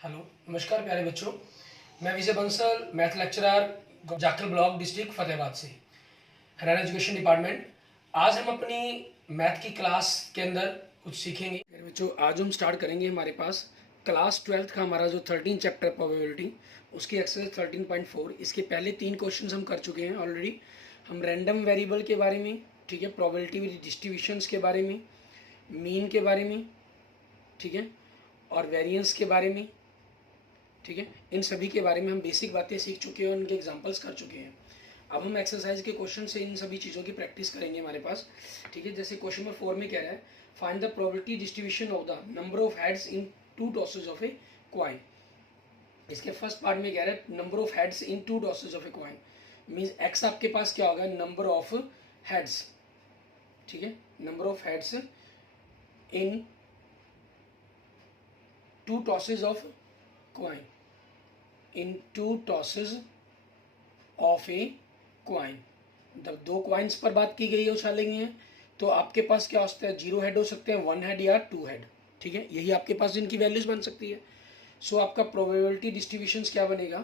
Hello, नमस्कार प्यारे बच्चों। मैं Vijay Bansal, math lecturer, Jakhal block, district Fatehabad से, हरियाणा एजुकेशन डिपार्टमेंट। आज हम अपनी मैथ की क्लास के अंदर कुछ सीखेंगे। प्यारे बच्चों, आज हम स्टार्ट करेंगे हमारे पास क्लास 12th का हमारा जो 13 चैप्टर प्रोबेबिलिटी, उसकी एक्सरसाइज 13.4। इसके पहले 3 क्वेश्चन हम कर चुके हैं ऑलरेडी। हम रैंडम वेरिएबल के बारे में, ठीक है, प्रोबेबिलिटी डिस्ट्रीब्यूशंस के बारे में, मीन के बारे में, ठीक है, और वेरिएंस के बारे में, ठीक है, इन सभी के बारे में हम बेसिक बातें सीख चुके हैं और उनके एग्जांपल्स कर चुके हैं। अब हम एक्सरसाइज के क्वेश्चन से इन सभी चीज़ों की प्रैक्टिस करेंगे हमारे पास, ठीक है। जैसे क्वेश्चन नंबर 4 में कह रहा है, find the probability distribution of the number of heads in 2 tosses of a coin. इसके फर्स्ट पार्ट में कह रहा है number of heads in 2 tosses of a coin, means x आपके पास क्या होगा, नंबर ऑफ हेड्स, ठीक है, number of heads in 2 tosses of coin, in 2 tosses of a coin. जब 2 क्वाइंस पर बात की गई है उछालेंगे हैं, तो आपके पास क्या हो सकता है, 0 हेड हो सकते हैं, 1 हेड या 2 हेड, ठीक है, यही आपके पास जिनकी वैल्यूज बन सकती है। सो आपका प्रोबेबिलिटी डिस्ट्रीब्यूशंस क्या बनेगा,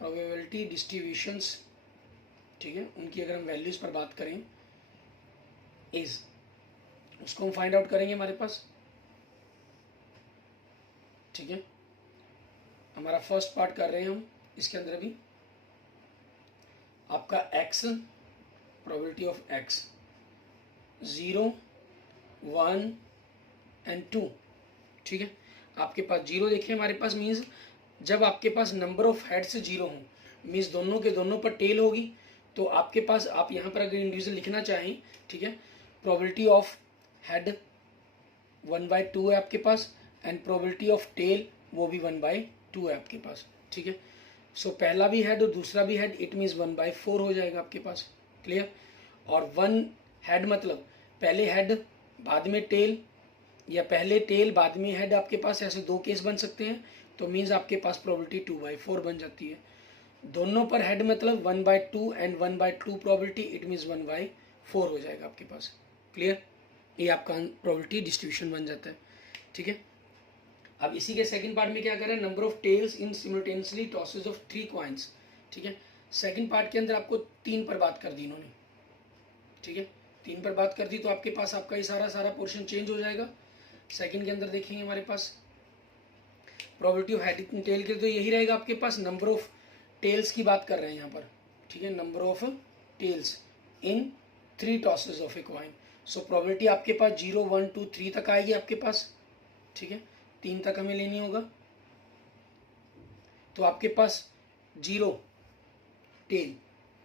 प्रोबेबिलिटी डिस्ट्रीब्यूशंस, ठीक है, उनकी अगर हम वैल्यूज पर बात करें इज, उसको हम फाइंड आउट करेंगे हमारे पास, ठीक है। हमारा फर्स्ट पार्ट कर रहे हैं हम, इसके अंदर भी आपका x, probability of x 0, 1 and 2, ठीक है। आपके पास 0 देखिए हमारे पास मीन्स जब आपके पास नंबर ऑफ हेड से 0 हो, मीन्स दोनों के दोनों पर टेल होगी, तो आपके पास आप यहाँ पर अगर इंडिविजुअल लिखना चाहें, ठीक है, प्रोबेबिलिटी ऑफ हेड 1/2 है आपके पास, एंड प्रोबेबिलिटी ऑफ टेल वो भी 1/2 है आपके पास, ठीक है। सो पहला भी हेड और दूसरा भी हेड, इट मीन्स 1/4 हो जाएगा आपके पास, क्लियर। और 1 हेड मतलब पहले हेड बाद में टेल, या पहले टेल बाद में हेड, आपके पास ऐसे 2 केस बन सकते हैं, तो मीन्स आपके पास प्रोबेबिलिटी 2/4 बन जाती है। दोनों पर हेड मतलब 1/2 एंड 1/2 प्रोबेबिलिटी, इट मीन्स 1/4 हो जाएगा आपके पास, क्लियर। ये आपका प्रोबेबिलिटी डिस्ट्रीब्यूशन बन जाता है, ठीक है। अब इसी के सेकंड पार्ट में क्या कर रहे हैं, number of tails in simultaneously tosses of 3 coins, ठीक है। सेकंड पार्ट के अंदर आपको 3 पर बात कर दी इन्होंने, ठीक है, 3 पर बात कर दी, तो आपके पास आपका ये सारा पोर्शन चेंज हो जाएगा। सेकंड के अंदर देखेंगे हमारे पास probability of head in tail के, तो यही रहेगा आपके पास, नंबर ऑफ टेल्स की बात कर रहे हैं यहाँ पर, ठीक है, number of tails in 3 tosses of a coin. So probability आपके पास 0, 1, 2, 3 तक आएगी आपके पास, ठीक है, 3 तक हमें लेनी होगा। तो आपके पास 0 टेल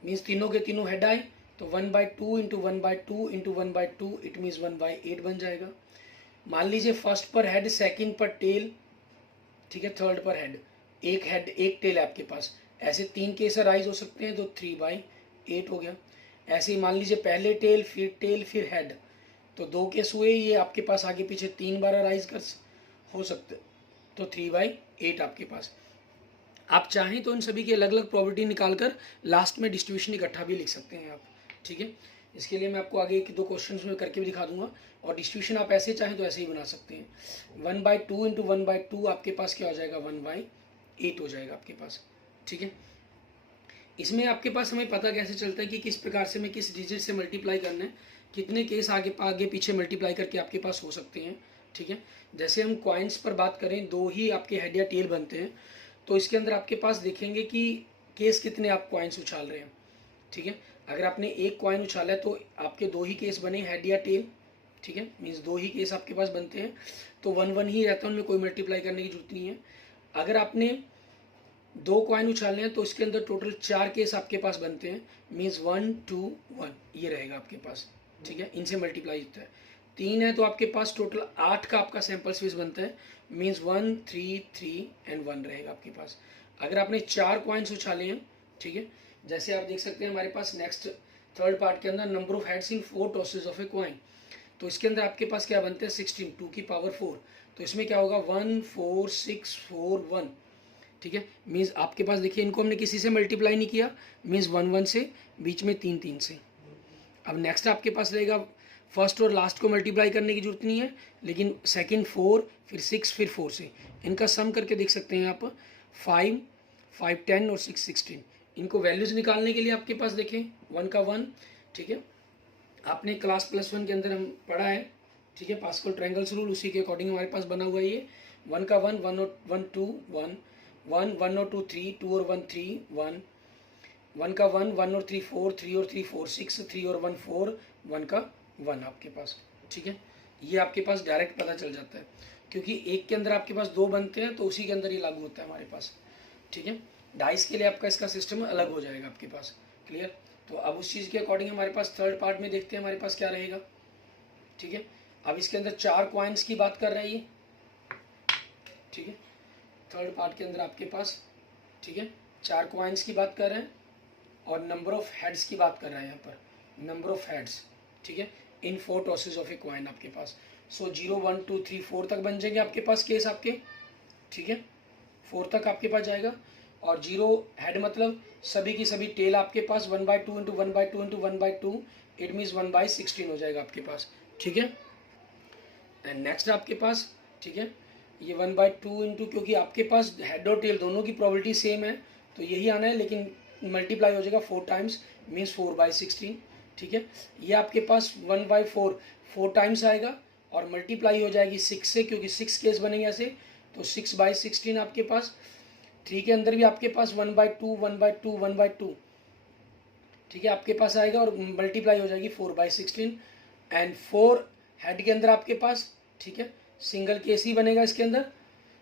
मीन्स तीनों के तीनों हेड आए, तो 1/2 इंटू 1/2 इंटू 1/2, इट मीन्स 1/8 बन जाएगा। मान लीजिए फर्स्ट पर हेड, सेकंड पर टेल, ठीक है, थर्ड पर हेड, एक टेल है आपके पास, ऐसे 3 केस राइज हो सकते हैं, तो 3/8 हो गया। ऐसे ही मान लीजिए पहले टेल फिर हेड, तो 2 केस हुए, ये आपके पास आगे पीछे 3 बार राइज कर हो सकते, तो 3/8 आपके पास। आप चाहें तो इन सभी की अलग अलग प्रोबेबिलिटी निकालकर लास्ट में डिस्ट्रीब्यूशन इकट्ठा भी लिख सकते हैं आप, ठीक है। इसके लिए मैं आपको आगे 1-2 क्वेश्चंस में करके भी दिखा दूंगा, और डिस्ट्रीब्यूशन आप ऐसे चाहें तो ऐसे ही बना सकते हैं। 1/2 इंटू 1/2 आपके पास क्या हो जाएगा, 1/8 हो जाएगा आपके पास, ठीक है। इसमें आपके पास हमें पता कैसे चलता है कि किस प्रकार से हमें किस डिजिट से मल्टीप्लाई करना है, कितने केस आगे पीछे मल्टीप्लाई करके आपके पास हो सकते हैं, ठीक है। जैसे हम क्वाइंस पर बात करें, 2 ही आपके हेड या टेल बनते हैं, तो इसके अंदर आपके पास देखेंगे कि केस कितने आप क्वाइंस उछाल रहे हैं, ठीक है। अगर आपने एक क्वाइन उछाला है तो आपके 2 ही केस बने, हेड या टेल, ठीक है, मीन्स 2 ही केस आपके पास बनते हैं, तो 1-1 ही रहता है, उनमें कोई मल्टीप्लाई करने की जरूरत नहीं है। अगर आपने 2 क्वाइन उछालने हैं तो इसके अंदर टोटल 4 केस आपके पास बनते हैं, मीन्स 1, 2, 1 ये रहेगा आपके पास, ठीक है, इनसे मल्टीप्लाई होता है। 3 है तो आपके पास टोटल 8 का आपका सैंपल स्पेस बनता है, मीन्स 1, 3, 3 एंड 1 रहेगा आपके पास। अगर आपने 4 क्वाइंस उछाले हैं, ठीक है, जैसे आप देख सकते हैं हमारे पास नेक्स्ट थर्ड पार्ट के अंदर number of heads in 4 tosses of a coin, तो इसके अंदर आपके पास क्या बनते हैं, 16, 2 की पावर 4, तो इसमें क्या होगा, 1, 4, 6, 4, 1, ठीक है। मीन्स आपके पास देखिए इनको हमने किसी से मल्टीप्लाई नहीं किया, मीन्स 1-1 से, बीच में 3-3 से। अब नेक्स्ट आपके पास रहेगा, फर्स्ट और लास्ट को मल्टीप्लाई करने की जरूरत नहीं है, लेकिन सेकंड 4, फिर 6, फिर 4 से, इनका सम करके देख सकते हैं आप 5, 5 10 और 6 16। इनको वैल्यूज़ निकालने के लिए आपके पास देखें 1 का 1, ठीक है, आपने क्लास +1 के अंदर हम पढ़ा है, ठीक है, पास्कल ट्रायंगल्स रूल, उसी के अकॉर्डिंग हमारे पास बना हुआ है ये। 1 का 1, 1 और 1 2 1 1 1 और 2 3 2 और 1 3 1 1 का 1 1 और 3 4 3 और 3 4 6 3 और 1 4 1 का 1 आपके पास, ठीक है। ये आपके पास डायरेक्ट पता चल जाता है, क्योंकि एक के अंदर आपके पास 2 बनते हैं तो उसी के अंदर ये लागू होता है हमारे पास, ठीक है। डाइस के लिए आपका इसका सिस्टम अलग हो जाएगा आपके पास, क्लियर। तो अब उस चीज़ के अकॉर्डिंग हमारे पास थर्ड पार्ट में देखते हैं हमारे पास क्या रहेगा, ठीक है। अब इसके अंदर 4 कॉइन्स की बात कर रहे हैं ये, ठीक है, थर्ड पार्ट के अंदर आपके पास, ठीक है, 4 कॉइन्स की बात कर रहे हैं और नंबर ऑफ हेड्स की बात कर रहे हैं यहाँ पर, नंबर ऑफ हेड्स, ठीक है, इन 4 टॉसेस ऑफ ए कॉइन आपके पास। सो 0 1 2 3 4 तक बन जाएंगे आपके पास केस आपके, ठीक है, 4 तक आपके पास जाएगा। और 0 हेड मतलब सभी की सभी टेल आपके पास 1/2 इंटू 1/2 इंटू 1/2, इट मीन्स 1/16 हो जाएगा आपके पास, ठीक है। एंड नेक्स्ट आपके पास, ठीक है, ये 1/2 इंटू, क्योंकि आपके पास हेड और टेल दोनों की प्रोबेबिलिटी सेम है तो यही आना है, लेकिन मल्टीप्लाई हो जाएगा 4 टाइम्स, मीन्स 4/16, ठीक है। ये आपके पास 1/4 4 टाइम्स आएगा और मल्टीप्लाई हो जाएगी 6 से, क्योंकि 6 केस बनेंगे ऐसे, तो 6/16 आपके पास। 3 के अंदर भी आपके पास 1/2 1/2 1/2, ठीक है, आपके पास आएगा और मल्टीप्लाई हो जाएगी 4/16। एंड 4 हेड के अंदर आपके पास, ठीक है, सिंगल केस ही बनेगा, इसके अंदर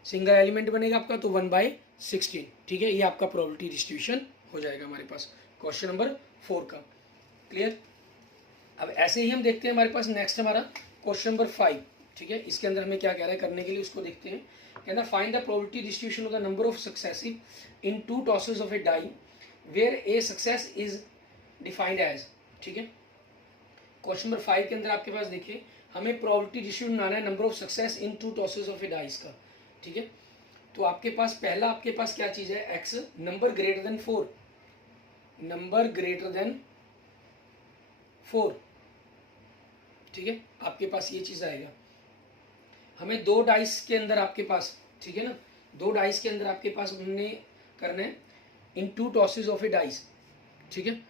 सिंगल एलिमेंट बनेगा आपका, तो 1/16, ठीक है। ये आपका प्रोबेबिलिटी डिस्ट्रीब्यूशन हो जाएगा हमारे पास क्वेश्चन नंबर 4 का, क्लियर। अब ऐसे ही हम देखते हैं हमारे पास नेक्स्ट हमारा क्वेश्चन नंबर 5, ठीक है। इसके अंदर हमें क्या कह रहा है करने के लिए, उसको देखते हैं। कहना find the probability distribution of the number of successive in 2 tosses of a die where a success is defined as, ठीक है। क्वेश्चन नंबर 5 के अंदर आपके पास देखिए हमें प्रोबेबिलिटी डिस्ट्रीब्यूशन बनाना है number of success in 2 tosses of A dice का, ठीक है। तो आपके पास पहला आपके पास क्या चीज़ है, x, number greater than 4, number greater than 4, ठीक है, आपके पास ये चीज़ आएगा। हमें 2 डाइस के अंदर आपके पास, ठीक है ना, 2 डाइस के अंदर आपके पास हमने करना है इन 2 टॉसेस ऑफ ए डाइस, ठीक है।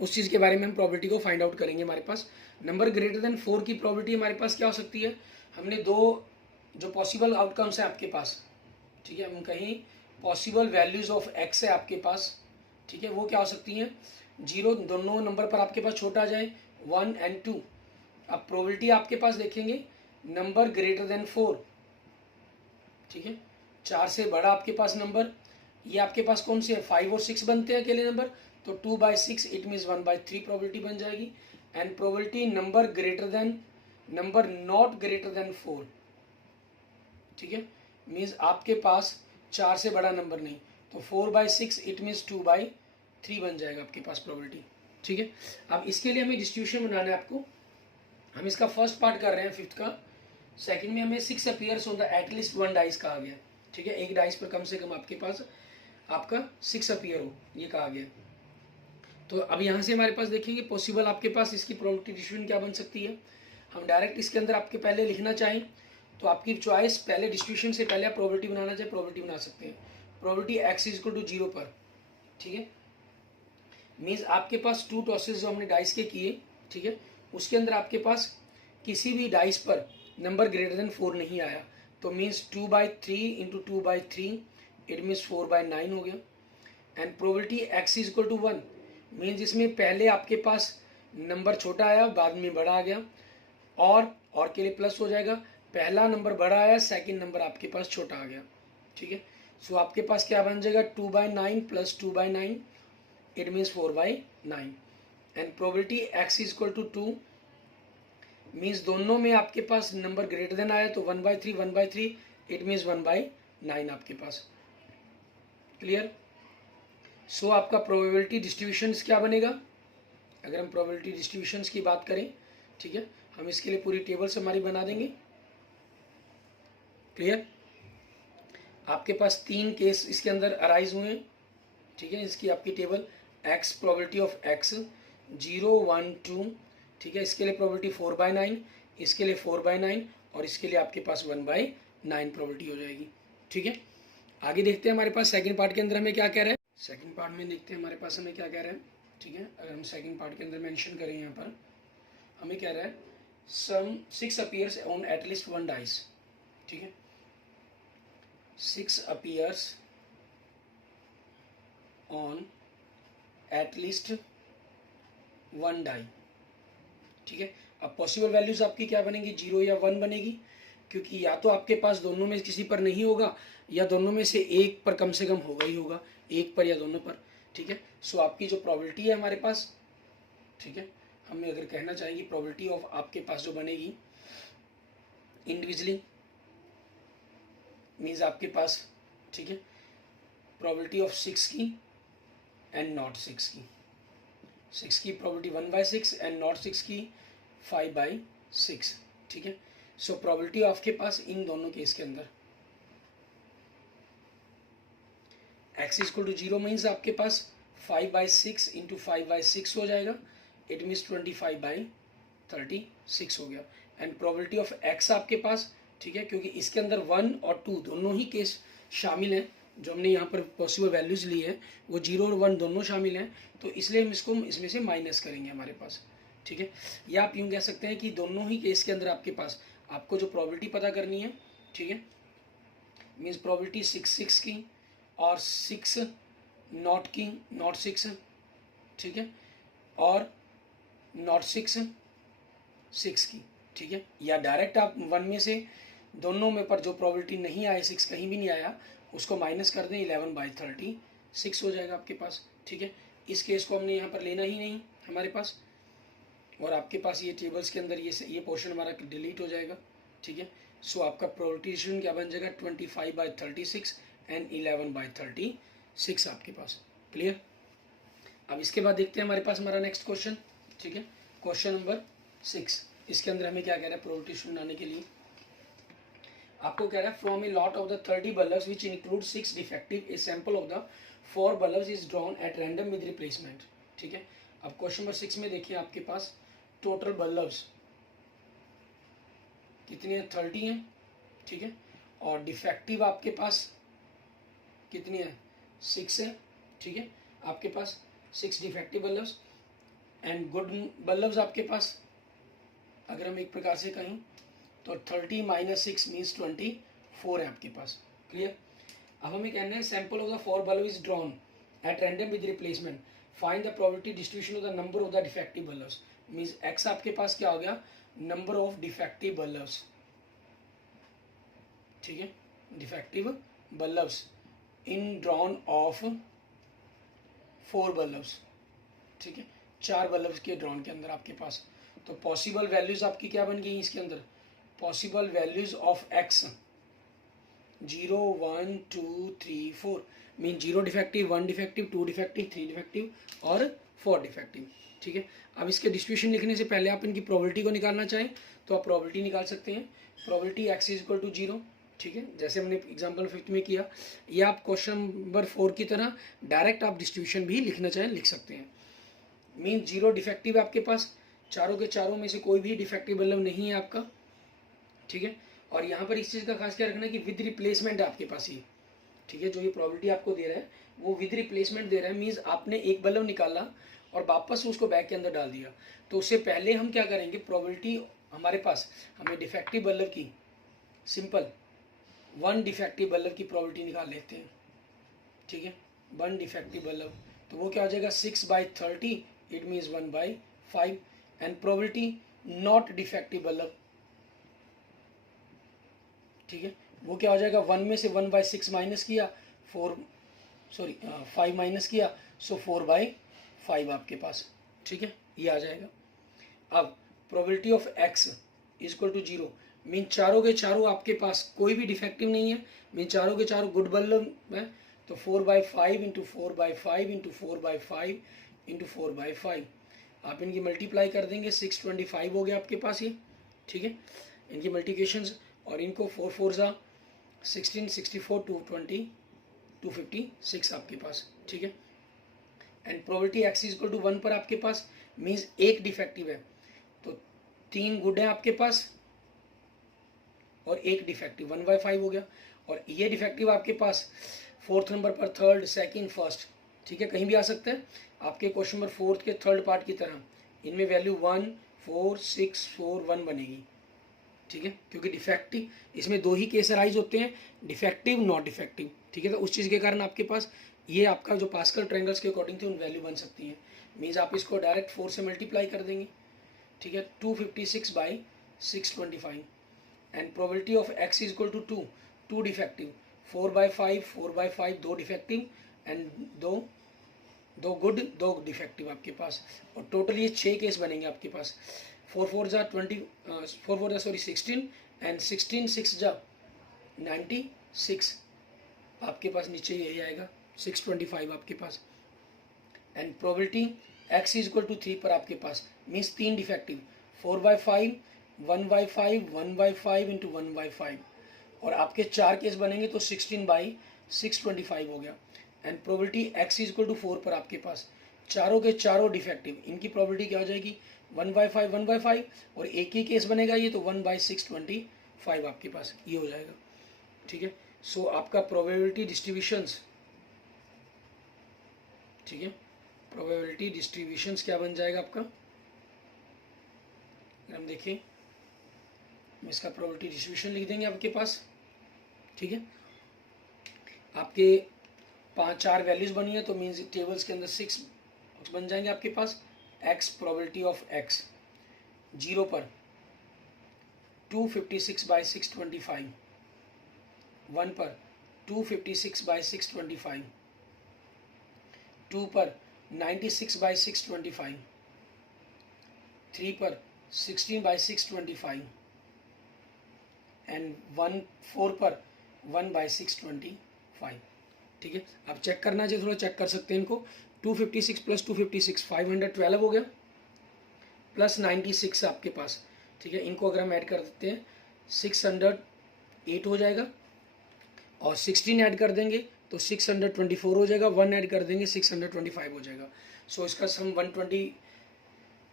उस चीज़ के बारे में हम प्रोबेबिलिटी को फाइंड आउट करेंगे। हमारे पास नंबर ग्रेटर देन 4 की प्रोबेबिलिटी हमारे पास क्या हो सकती है, हमने 2 जो पॉसिबल आउटकम्स है आपके पास, ठीक है, हम कहीं पॉसिबल वैल्यूज ऑफ एक्स है आपके पास, ठीक है, वो क्या हो सकती हैं, 0 दोनों नंबर पर आपके पास छोटा आ जाए, 1 एंड 2। अब प्रोबेबिलिटी आपके पास देखेंगे नंबर ग्रेटर देन 4, ठीक है, 4 से बड़ा आपके पास नंबर, ये आपके पास कौन से है, 5 और 6 बनते हैं अकेले नंबर, तो 2/6 इट मीन्स 1/3 प्रोबेबिलिटी बन जाएगी। And probability number greater than, number not greater than 4, ठीक है, मीन्स आपके पास 4 से बड़ा नंबर नहीं, तो 4/6 इट मीन्स 2/3 बन जाएगा आपके पास प्रोबेबिलिटी, ठीक है। अब इसके लिए हमें डिस्ट्रीब्यूशन बनाना है आपको, हम इसका फर्स्ट पार्ट कर रहे हैं 5th का। सेकंड में हमें 6 appears on the at least 1 dice कहा गया, ठीक है, एक डाइस पर कम से कम आपके पास आपका 6 अपीयर हो, ये कहा गया। तो अब यहाँ से हमारे पास देखेंगे पॉसिबल आपके पास इसकी प्रोबेबिलिटी डिस्ट्रीब्यूशन क्या बन सकती है। हम डायरेक्ट इसके अंदर आपके पहले लिखना चाहें तो आपकी चॉइस, पहले डिस्ट्रीब्यूशन से पहले आप प्रोबेबिलिटी बनाना चाहे प्रोबेबिलिटी बना सकते हैं। Probability x is equal to 0 पर, ठीक है, मीन्स आपके पास 2 टॉसेस जो हमने डाइस के किए, ठीक है, उसके अंदर आपके पास किसी भी डाइस पर नंबर ग्रेटर देन 4 नहीं आया, तो मीन्स 2/3 इंटू 2/3 इट मीन्स 4/9 हो गया। And probability x is equal to 1, means इसमें पहले आपके पास नंबर छोटा आया बाद में बड़ा आ गया, और के लिए प्लस हो जाएगा, पहला नंबर बड़ा आया सेकंड नंबर आपके पास छोटा आ गया, ठीक है। सो आपके पास क्या बन जाएगा, 2/9 plus 2/9 it means 4/9। And probability x is equal to 2, means दोनों में आपके पास नंबर ग्रेटर देन आया तो 1/3 1/3 इट मीन्स 1/9 आपके पास, क्लियर। सो आपका प्रोबेबिलिटी डिस्ट्रीब्यूशंस क्या बनेगा, अगर हम प्रोबेबिलिटी डिस्ट्रीब्यूशंस की बात करें, ठीक है, हम इसके लिए पूरी टेबल्स हमारी बना देंगे, क्लियर। आपके पास 3 केस इसके अंदर अराइज हुए हैं, ठीक है, इसकी आपकी table x, probability of x 0 1 2, ठीक है, इसके लिए प्रोबेबिलिटी 4/9, इसके लिए 4/9 और इसके लिए आपके पास 1/9 प्रोबेबिलिटी हो जाएगी, ठीक है, आगे देखते हैं हमारे पास सेकंड पार्ट के अंदर हमें क्या कह रहा है। सेकंड पार्ट में देखते हैं हमारे पास हमें क्या कह रहा है। ठीक है, अगर हम सेकंड पार्ट के अंदर मेंशन करें, यहाँ पर हमें कह रहा है some 6 appears on at least one dice. ठीक है, 6 appears on at least one die. ठीक है, अब पॉसिबल वैल्यूज आपकी क्या बनेगी, 0 या 1 बनेगी, क्योंकि या तो आपके पास दोनों में किसी पर नहीं होगा या दोनों में से एक पर कम से कम होगा ही होगा, एक पर या दोनों पर। ठीक है, सो आपकी जो प्रोबेबिलिटी है हमारे पास, ठीक है, हमें अगर कहना चाहेंगे प्रोबेबिलिटी ऑफ आपके पास जो बनेगी इंडिविजुअली, मीन्स आपके पास, ठीक है, प्रोबेबिलिटी ऑफ 6 की एंड नॉट 6 की, 6 की प्रोबेबिलिटी 1/6 एंड नॉट 6 की 5/6। ठीक है, सो प्रोबेबिलिटी आपके पास इन दोनों केस के अंदर x इक्वल टू 0 मीन्स आपके पास 5/6 इंटू 5/6 हो जाएगा, इट मीन्स 25/36 हो गया। एंड प्रोबेबिलिटी ऑफ x आपके पास, ठीक है, क्योंकि इसके अंदर 1 और 2 दोनों ही केस शामिल हैं, जो हमने यहाँ पर पॉसिबल वैल्यूज ली है वो 0 और 1 दोनों शामिल हैं, तो इसलिए हम इसको इसमें से माइनस करेंगे हमारे पास। ठीक है, या आप यूँ कह सकते हैं कि दोनों ही केस के अंदर आपके पास आपको जो प्रोबेबिलिटी पता करनी है, ठीक है, मीन्स प्रोबेबिलिटी 6 की और 6 नॉट की, नॉट 6, ठीक है, और नॉट 6 की। ठीक है, या डायरेक्ट आप 1 में से दोनों में पर जो प्रोबेबिलिटी नहीं आए, 6 कहीं भी नहीं आया, उसको माइनस कर दें, 11/36 हो जाएगा आपके पास। ठीक है, इस केस को हमने यहाँ पर लेना ही नहीं हमारे पास, और आपके पास ये टेबल्स के अंदर ये पोर्शन हमारा डिलीट हो जाएगा। ठीक है, सो आपका प्रोबेबिलिटी डिस्ट्रीब्यूशन क्या बन जाएगा, 25/36 एंड 11/36 आपके पास। क्लियर। अब इसके बाद देखते हैं हमारे पास हमारा नेक्स्ट क्वेश्चन। ठीक है, क्वेश्चन नंबर 6, इसके अंदर हमें क्या कह रहा है, प्रोबेबिलिटी डिस्ट्रीब्यूशन बनाने के लिए आपको कह रहा है from a lot of the 30 bulbs which include 6 defective, a sample of the 4 bulbs is drawn at random with replacement. ठीक है, अब क्वेश्चन नंबर 6 में देखिए आपके पास टोटल बल्ब्स कितने हैं, 30 हैं। ठीक है, और डिफेक्टिव आपके पास कितनी है, 6 है। ठीक है, आपके पास 6 defective bulbs and good bulbs आपके पास, अगर हम एक प्रकार से कहें तो 30 - 6 मीन्स 24 है आपके पास। क्लियर। अब हमें कहना है sample of the 4 bulb is drawn at random with replacement, find the probability distribution of the number of the defective bulbs. Means x आपके पास क्या हो गया, नंबर ऑफ डिफेक्टिव बल्ब्स। ठीक है, defective bulbs in drawn of 4 bulbs. ठीक है, 4 bulbs के ड्रॉन के अंदर आपके पास, तो पॉसिबल वैल्यूज आपकी क्या बन गई इसके अंदर, possible values of x 0 1 2 3 4 mean 0 defective, 1 defective, 2 defective, 3 defective और 4 डिफेक्टिव। ठीक है, अब इसके डिस्ट्रीब्यूशन लिखने से पहले आप इनकी प्रोबेबिलिटी को निकालना चाहें तो आप प्रोबेबिलिटी निकाल सकते हैं, probability x is equal to 0। ठीक है, जैसे हमने एग्जाम्पल 5 में किया, या आप क्वेश्चन नंबर 4 की तरह डायरेक्ट आप डिस्ट्रीब्यूशन भी लिखना चाहें लिख सकते हैं। मीन 0 डिफेक्टिव आपके पास, चारों के चारों में से कोई भी डिफेक्टिव बल्ब नहीं है आपका। ठीक है, और यहाँ पर इस चीज़ का खास क्या रखना है कि विद रिप्लेसमेंट है आपके पास ये। ठीक है, जो ये प्रोबेबिलिटी आपको दे रहा है वो विद रिप्लेसमेंट दे रहा है, मीन्स आपने एक बल्ब निकाला और वापस उसको बैग के अंदर डाल दिया, तो उससे पहले हम क्या करेंगे, प्रोबेबिलिटी हमारे पास, हमें डिफेक्टिव बल्ब की सिंपल 1 डिफेक्टिव बल्ब की प्रोबेबिलिटी निकाल लेते हैं। ठीक है, 1 डिफेक्टिव बल्ब, तो वो क्या हो जाएगा 6/30, it means 1/5 and probability not defective bulb, ठीक है, वो क्या हो जाएगा, 1 में से 1/6 माइनस किया, 5 माइनस किया, सो 4/5 आपके पास। ठीक है, ये आ जाएगा। अब probability of x equal to 0, mean चारों के चारों आपके पास कोई भी डिफेक्टिव नहीं है, मीन चारों के चारों गुड बल्ब है, तो 4/5 इंटू 4/5 इंटू 4/5 इंटू 4/5 आप इनकी मल्टीप्लाई कर देंगे, 625 हो गया आपके पास ये। ठीक है, इनकी मल्टीप्लिकेशंस, और इनको 4 4 जा 16, 64, 220, 256 आपके पास। ठीक है, and probability x equal to 1 पर आपके पास मीन्स एक डिफेक्टिव है, तो 3 गुड है आपके पास और एक डिफेक्टिव, 1/5 हो गया, और ये डिफेक्टिव आपके पास 4th नंबर पर 3rd, 2nd, 1st, ठीक है, कहीं भी आ सकते हैं। आपके क्वेश्चन नंबर 4th के 3rd पार्ट की तरह इनमें वैल्यू 1, 4, 6, 4, 1 बनेगी, ठीक है, क्योंकि डिफेक्टिव इसमें दो ही केस अराइज होते हैं, डिफेक्टिव, नॉट डिफेक्टिव, ठीक है। तो उस चीज़ के कारण आपके पास ये आपका जो पास्कल ट्रायंगल्स के अकॉर्डिंग थी उन वैल्यू बन सकती है। मीन्स आप इसको डायरेक्ट 4 से मल्टीप्लाई कर देंगे, ठीक है, 256/625 and probability of x is equal to 2 defective, 4/5, 4/5 दो डिफेक्टिव एंड दो गुड, दो डिफेक्टिव आपके पास, और टोटल ये 6 केस बनेंगे आपके पास। 4 4 जा 16 एंड 16 6 जा 96 आपके पास नीचे यही आएगा 625 आपके पास। And probability x is equal to 3 पर आपके पास मीन्स 3 डिफेक्टिव, 4/5, 1/5, 1/5 इंटू 1/5, और आपके 4 केस बनेंगे तो 16/625 हो गया। And probability x is equal to 4 पर आपके पास चारों के चारों डिफेक्टिव, इनकी प्रोबेबिलिटी क्या हो जाएगी 1/5, 1/5, और एक ही केस बनेगा ये तो 1/625 आपके पास ये हो जाएगा, ठीक है। सो आपका प्रोबेबिलिटी डिस्ट्रीब्यूशंस, ठीक है, प्रोबेबिलिटी डिस्ट्रीब्यूशंस क्या बन जाएगा आपका, अगर हम देखें हम इसका प्रोबेबिलिटी डिस्ट्रीब्यूशन लिख देंगे आपके पास, ठीक है। आपके 4 वैल्यूज बनी है तो मीन्स टेबल्स के अंदर 6 बन जाएंगे आपके पास। x प्रोबेबिलिटी ऑफ x 0 पर 256/625, 1 पर 256/625, 2 पर 96/625, 3 पर 16/625 एंड 4 पर 1/625, ठीक है। अब चेक करना चाहिए, थोड़ा चेक कर सकते हैं इनको। 256 प्लस 256 512 हो गया, प्लस 96 आपके पास, ठीक है। इनको अगर हम ऐड कर देते हैं 608 हो जाएगा, और 16 ऐड कर देंगे तो 624 हो जाएगा, 1 ऐड कर देंगे 625 हो जाएगा। सो इसका सम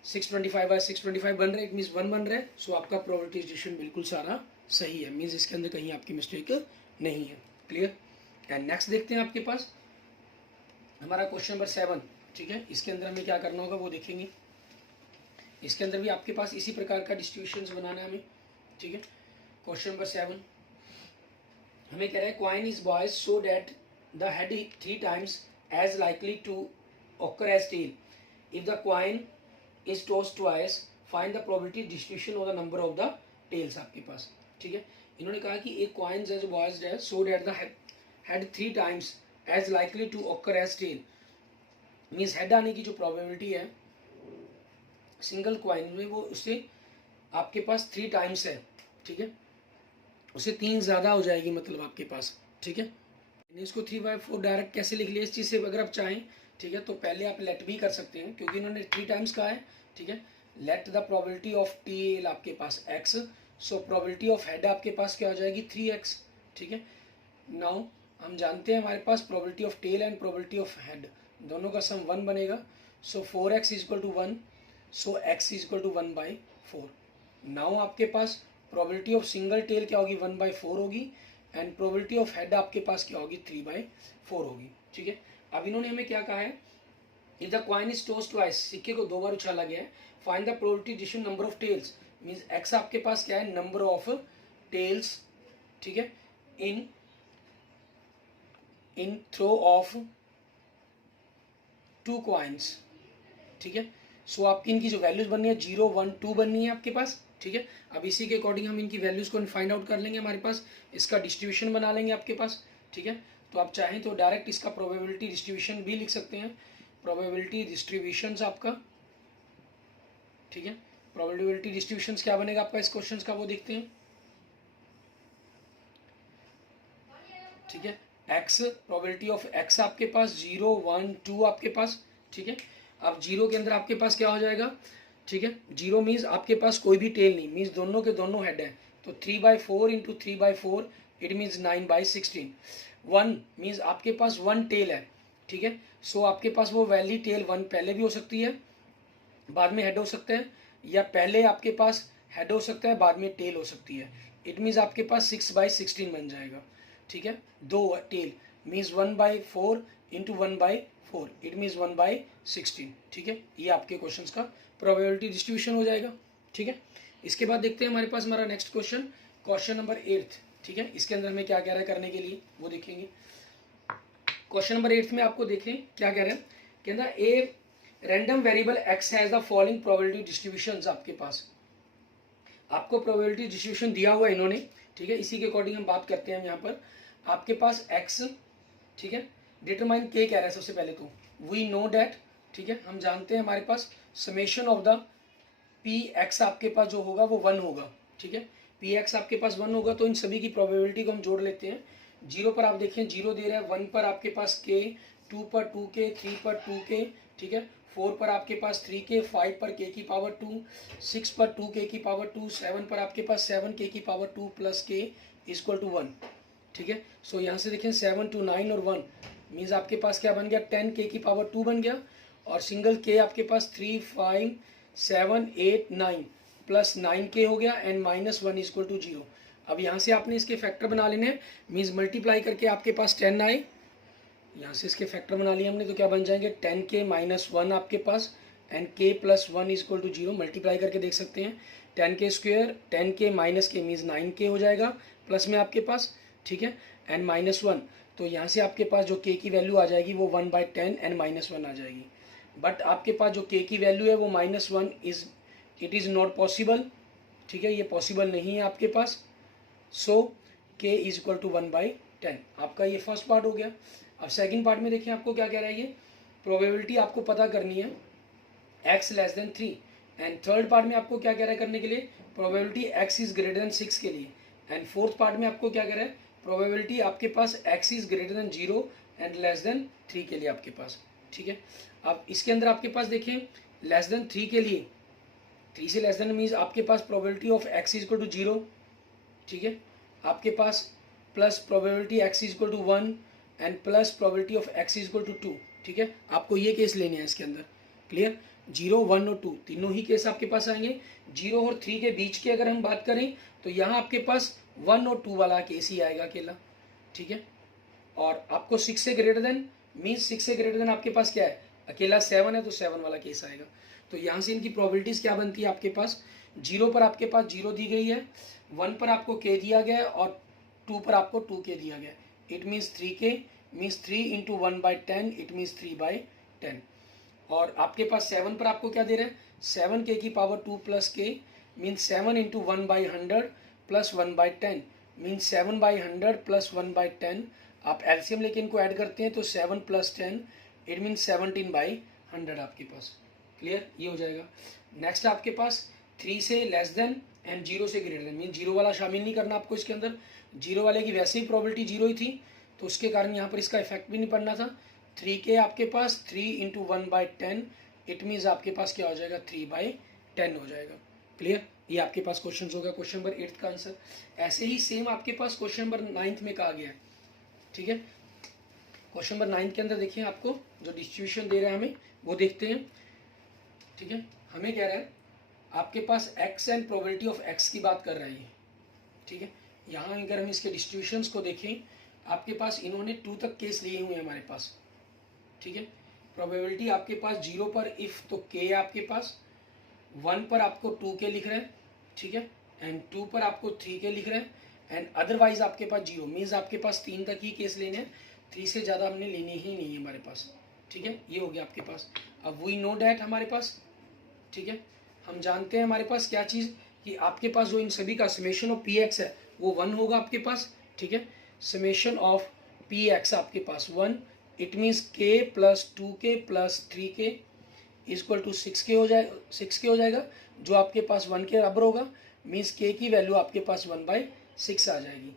625/625 बन रहा है, इट मीन्स 1 बन रहा है। सो आपका प्रोबेबिलिटी डिस्ट्रीब्यूशन बिल्कुल सारा सही है, मीन्स इसके अंदर कहीं आपकी मिस्टेक नहीं है। क्लियर। एंड नेक्स्ट देखते हैं आपके पास हमारा क्वेश्चन नंबर 7, ठीक है। इसके अंदर हमें क्या करना होगा वो देखेंगे। इसके अंदर भी आपके पास इसी प्रकार का डिस्ट्रीब्यूशन बनाना है हमें, ठीक है। क्वेश्चन नंबर 7 हमें कह रहा है coin is biased so that the head 3 times as likely to occur as tail. If the coin is tossed twice find the probability distribution of the number of the tails आपके पास, ठीक है। इन्होंने कहा कि एक कॉइन इज बॉयज है so that the head 3 times as likely to occur as tail, means head आने की जो प्रोबेबिलिटी है सिंगल कॉइन में वो उससे आपके पास 3 times है, ठीक है, उससे 3 ज़्यादा हो जाएगी मतलब आपके पास, ठीक है। इसको 3/4 डायरेक्ट कैसे लिख लिया इस चीज़ से अगर आप चाहें, ठीक है, तो पहले आप लेट भी कर सकते हैं क्योंकि इन्होंने 3 times कहा है, ठीक है। Let the probability of tail आपके पास x, so probability of head आपके पास क्या हो जाएगी 3x, ठीक है। नाउ हम जानते हैं हमारे पास probability of tail and probability of head दोनों का सम 1 बनेगा, so 4x is equal to 1, so x is equal to 1/4। Now आपके पास प्रोबेबिलिटी ऑफ सिंगल टेल क्या होगी 1/4 होगी, एंड प्रोबेबिलिटी ऑफ हेड आपके पास क्या होगी 3/4 होगी, ठीक है। अब इन्होंने हमें क्या कहा है, if the coin is tossed twice, सिक्के को 2 बार उछाला गया है, find the probability distribution number of tails, means x आपके पास क्या है नंबर ऑफ टेल्स, ठीक है, इन थ्रो ऑफ 2 कॉइन्स, ठीक है। सो आपकी इनकी जो वैल्यूज बननी है 0, 1, 2 बननी है आपके पास, ठीक है। अब इसी के अकॉर्डिंग हम इनकी वैल्यूज को फाइंड आउट कर लेंगे, हमारे पास इसका डिस्ट्रीब्यूशन बना लेंगे आपके पास, ठीक है। तो आप चाहें तो डायरेक्ट इसका प्रोबेबिलिटी डिस्ट्रीब्यूशन भी लिख सकते हैं, प्रोबेबिलिटी डिस्ट्रीब्यूशंस आपका, ठीक है। प्रोबेबिलिटी डिस्ट्रीब्यूशंस क्या बनेगा आपका इस क्वेश्चन का वो देखते हैं, ठीक है। x प्रोबेबिलिटी ऑफ x आपके पास 0, 1, 2 आपके पास, ठीक है। अब 0 के अंदर आपके पास क्या हो जाएगा, ठीक है, 0 मीन्स आपके पास कोई भी टेल नहीं, मीन्स दोनों के दोनों हेड हैं, तो 3/4 इंटू 3/4 इट मीन्स 9/16। 1 मीन्स आपके पास 1 टेल है, ठीक है। सो आपके पास वो वैली टेल 1 पहले भी हो सकती है बाद में हेड हो सकता है, या पहले आपके पास हेड हो सकता है बाद में टेल हो सकती है, इट मीन्स आपके पास 6/16 बन जाएगा, ठीक है, 2 tail means 1/4 into 1/4 it means 1/16, ठीक है। ये आपके क्वेश्चन का प्रोबेबिलिटी डिस्ट्रीब्यूशन हो जाएगा, ठीक है। इसके बाद देखते हैं हमारे पास हमारा नेक्स्ट क्वेश्चन, क्वेश्चन नंबर 8, ठीक है। इसके अंदर हमें क्या कह रहा है करने के लिए वो देखेंगे। क्वेश्चन नंबर 8 में आपको देखें क्या कह रहे हैं, कहना a random variable x has the following probability distribution. आपके पास आपको प्रोबेबिलिटी डिस्ट्रीब्यूशन दिया हुआ है इन्होंने, ठीक है। इसी के अकॉर्डिंग हम बात करते हैं यहाँ पर। आपके पास एक्स, ठीक है, डिटरमाइन के कह रहा है सबसे पहले तो वी नो डैट, ठीक है, हम जानते हैं हमारे पास summation of the P x आपके पास जो होगा वो 1 होगा, ठीक है। पी एक्स आपके पास 1 होगा तो इन सभी की प्रोबेबिलिटी को हम जोड़ लेते हैं। 0 पर आप देखें 0 दे रहा है, 1 पर आपके पास के, 2 पर 2 के, 3 पर 2 के, ठीक है, 4 पर आपके पास 3 के, 5 पर के की पावर 2, 6 पर 2 के की पावर 2, 7 पर आपके पास 7 के की पावर 2 प्लस के इक्वल टू 1, ठीक है। सो यहाँ से देखें 7 2 9 और 1 मीन्स आपके पास क्या बन गया 10 के की पावर 2 बन गया, और सिंगल के आपके पास 3 5 7 8 9 प्लस 9 के हो गया एंड -1 इक्वल टू 0। अब यहाँ से आपने इसके फैक्टर बना लेने हैं, मीन्स मल्टीप्लाई करके आपके पास 10 आए, यहाँ से इसके फैक्टर बना लिए हमने तो क्या बन जाएंगे 10 के -1 आपके पास एंड के प्लस 1 इक्वल टू 0। मल्टीप्लाई करके देख सकते हैं 10 के स्क्वेयर 10 के माइनस के मीन्स 9 के हो जाएगा प्लस में आपके पास, ठीक है, एंड -1। तो यहाँ से आपके पास जो के की वैल्यू आ जाएगी वो 1/10 एंड -1 आ जाएगी। बट आपके पास जो के की वैल्यू है वो -1 इट इज़ नॉट पॉसिबल, ठीक है, ये पॉसिबल नहीं है आपके पास। सो के इज इक्वल टू 1/10, आपका ये फर्स्ट पार्ट हो गया। अब सेकंड पार्ट में देखिए आपको क्या कह रहा है, ये प्रोबेबिलिटी आपको पता करनी है x less than 3, and third part में आपको क्या कह रहा है करने के लिए probability x is greater then 6 के लिए, एंड फोर्थ पार्ट में आपको क्या कह रहा है प्रोबेबिलिटी आपके पास x is greater then 0 and less than 3 के लिए आपके पास, ठीक है। अब इसके अंदर आपके पास देखें लेस देन 3 के लिए 3 से लेस देन मीन्स आपके पास probability of x is equal to 0, ठीक है, आपके पास plus probability x is equal to 1 and plus probability of x is equal to 2, ठीक है। आपको ये केस लेने हैं इसके अंदर, क्लियर, 0 1 और 2 तीनों ही केस आपके पास आएंगे। 0 और 3 के बीच की अगर हम बात करें तो यहाँ आपके पास 1 और 2 वाला केस ही आएगा अकेला, ठीक है। और आपको 6 से ग्रेटर देन मीन्स 6 से ग्रेटर देन आपके पास क्या है अकेला 7 है तो 7 वाला केस आएगा। तो यहाँ से इनकी प्रोबेबिलिटीज़ क्या बनती है आपके पास, 0 पर आपके पास 0 दी गई है, 1 पर आपको के दिया गया है और 2 पर आपको 2 के दिया गया है। इट मीन्स 3 के मीन्स 3 इंटू 1/10 इट मीन्स 3/10। और आपके पास 7 पर आपको क्या दे रहे हैं 7 के की पावर 2 प्लस के means 7 into 1/100 plus 1/10 means 7/100 plus 1/10। आप एलसीएम लेके इनको ऐड करते हैं तो 7 + 10 इट मीन्स 17/100 आपके पास, क्लियर, ये हो जाएगा। नेक्स्ट आपके पास 3 से लेस देन एंड 0 से ग्रेटर देन, मीन 0 वाला शामिल नहीं करना आपको इसके अंदर, 0 वाले की वैसे ही प्रोबेबिलिटी 0 ही थी तो उसके कारण यहाँ पर इसका इफेक्ट भी नहीं पड़ना था। 3 के आपके पास 3 इंटू 1/10 इट मीन्स आपके पास क्या हो जाएगा 3/10 हो जाएगा, क्लियर। ये आपके पास क्वेश्चन होगा क्वेश्चन नंबर 8 का आंसर। ऐसे ही सेम आपके पास क्वेश्चन नंबर 9 में कहा गया है, ठीक है। क्वेश्चन नंबर 9 के अंदर देखिए आपको जो डिस्ट्रीब्यूशन दे रहा है हमें वो देखते हैं, ठीक है। हमें कह रहा है आपके पास x and probability of x की बात कर रहा है ये, ठीक है। यहाँ अगर हम इसके डिस्ट्रीब्यूशंस को देखें आपके पास इन्होंने 2 तक केस लिए हुए हैं हमारे पास, ठीक है। प्रोबेबिलिटी आपके पास 0 पर इफ़ तो k आपके पास, 1 पर आपको 2 के लिख रहे हैं, ठीक है, एंड 2 पर आपको 3 के लिख रहे हैं एंड अदरवाइज आपके पास 0 मीन्स आपके पास 3 तक ही केस लेने हैं, 3 से ज़्यादा हमने लेने ही नहीं है हमारे पास, ठीक है। ये हो गया आपके पास। अब वी नो डैट हमारे पास, ठीक है, हम जानते हैं हमारे पास क्या चीज़ कि आपके पास जो इन सभी का समेशन ऑफ पी एक्स है वो 1 होगा आपके पास, ठीक है। समेशन ऑफ पी एक्स आपके पास 1 it means k plus 2k plus 3k equal to 6k हो जाएगा, 6k हो जाएगा जो आपके पास 1 के बराबर होगा, मीन्स के की वैल्यू आपके पास 1/6 आ जाएगी।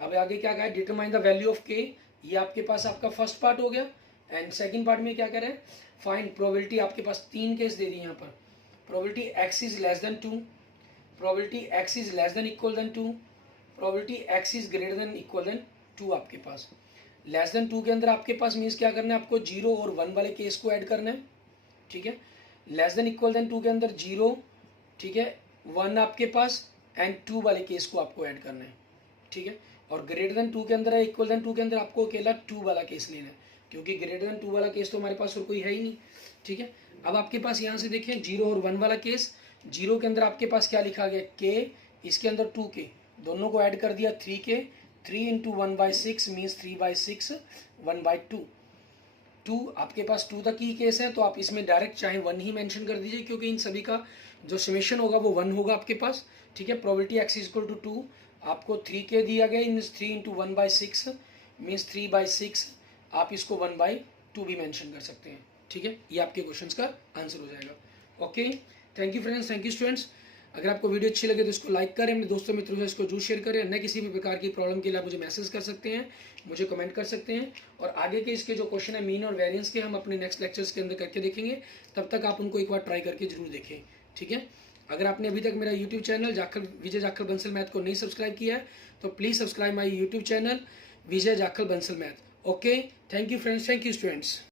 अब आगे क्या कहा है डिटरमाइन द वैल्यू ऑफ के, ये आपके पास आपका फर्स्ट पार्ट हो गया। एंड सेकंड पार्ट में क्या कह रहे हैं फाइंड प्रोबेबिलिटी, आपके पास 3 केस दे दी यहाँ पर, probability x is less than 2, probability x is less than equal than 2, probability x is greater than equal than 2 आपके पास। लेस देन 2 के अंदर आपके पास मीन्स क्या करना है आपको 0 और 1 वाले केस को ऐड करना है, ठीक है। लेस देन इक्वल देन 2 के अंदर 0, ठीक है, 1 आपके पास एंड 2 वाले केस को आपको ऐड करना है, ठीक है। और ग्रेटर देन 2 के अंदर है, इक्वल देन 2 के अंदर आपको अकेला 2 वाला केस लेना है, क्योंकि ग्रेटर देन 2 वाला केस तो हमारे पास और कोई है ही नहीं, ठीक है। अब आपके पास यहाँ से देखें 0 और 1 वाला केस, 0 के अंदर आपके पास क्या लिखा गया k, इसके अंदर 2k, दोनों को ऐड कर दिया 3k, 3 इंटू 1/6 मीन्स 3/6 1/2, 2 आपके पास 2 तक ही केस है, तो आप इसमें डायरेक्ट चाहे 1 ही मेंशन कर दीजिए, क्योंकि इन सभी का जो समेशन होगा वो 1 होगा आपके पास, ठीक है। प्रोबेबिलिटी x इक्वल टू 2, आपको 3k दिया गया, मीन्स 3 इंटू 1/6 मीन्स 3/6, आप इसको 1/2 भी मेंशन कर सकते हैं, ठीक है। ये आपके क्वेश्चन का आंसर हो जाएगा। Okay, thank you friends, thank you students. अगर आपको वीडियो अच्छी लगे तो इसको लाइक करें, अपने दोस्तों मित्रों से इसको जरूर शेयर करें। अन्य किसी भी प्रकार की प्रॉब्लम के लिए आप मुझे मैसेज कर सकते हैं, मुझे कमेंट कर सकते हैं, और आगे के इसके जो क्वेश्चन है मीन और वेरिएंस के, हम अपने नेक्स्ट लेक्चर्स के अंदर करके देखेंगे। तब तक आप उनको एक बार ट्राई करके जरूर देखें, ठीक है। अगर आपने अभी तक मेरा यूट्यूब चैनल विजय जाखल बंसल मैथ को नहीं सब्सक्राइब किया है तो please subscribe my YouTube channel Vijay Jakhal Bansal math. Okay, thank you friends, thank you students.